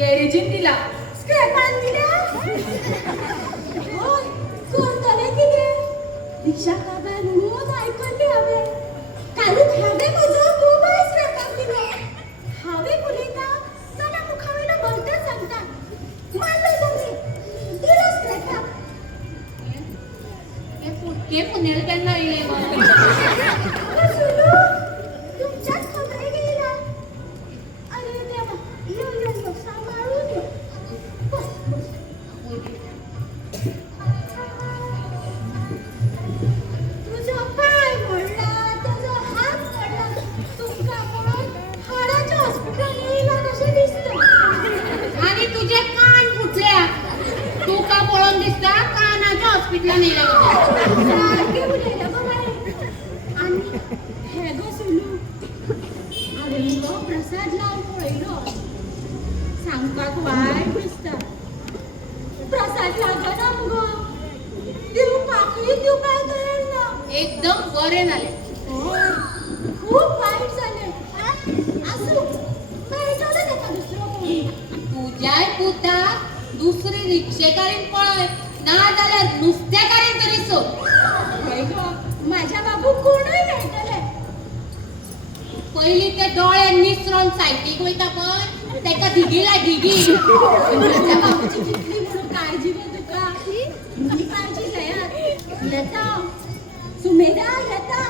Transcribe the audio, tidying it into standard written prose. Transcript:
गॅरेजीन दिला. स्क्रॅपान दिल्या होय कोणतले किती रिक्षा काबार रोज ऐकून हवे कालून हवे मजो मोबाईल स्क्रॅपान दिलो हवे बोलिता चला मुखावेला बोलता सांगता मारलं तुम्ही दिलो स्क्रॅपान हे पुण्याला त्यांना येईल तुमच्याच खबरी गेला अरे देवा यो सांभाळून ये बस बस तुझा पाय मोडला तुझा हात मोडला तुमका म्हणून हाडाच्या हॉस्पिटल येईला कसे दिसतं आणि तुझे कान फुटल्या. तू का पळून दिसता कानाच्या हॉस्पिटलला नेलं. सारखे उलेलं गं बाई आणि हे गं सुलू अरे गं प्रसाद लावून पळयलो सांगपाक वायट दिसता प्रसाद लागना मुगो दिवपाकूय दिवपाक कळना एकदम बरे झाले. खूप वाईट झाले असू मेळटलो तेका दुसरो कोणी तुझ्याय पुता दुसरी रिक्षेकारीन पळय ना जाल्यार नुस्तेकारीन तरी सोड. होय गं माझ्या बाबू कोणूय मेळटले पहिली ते डोळे निसरून सायटीक वयता पण तेका धिगीला धिगी. माझ्या बाबूची कितली म्हणून काळजी गो तुका तुझी काळजी घेयात येता सुमेधा येता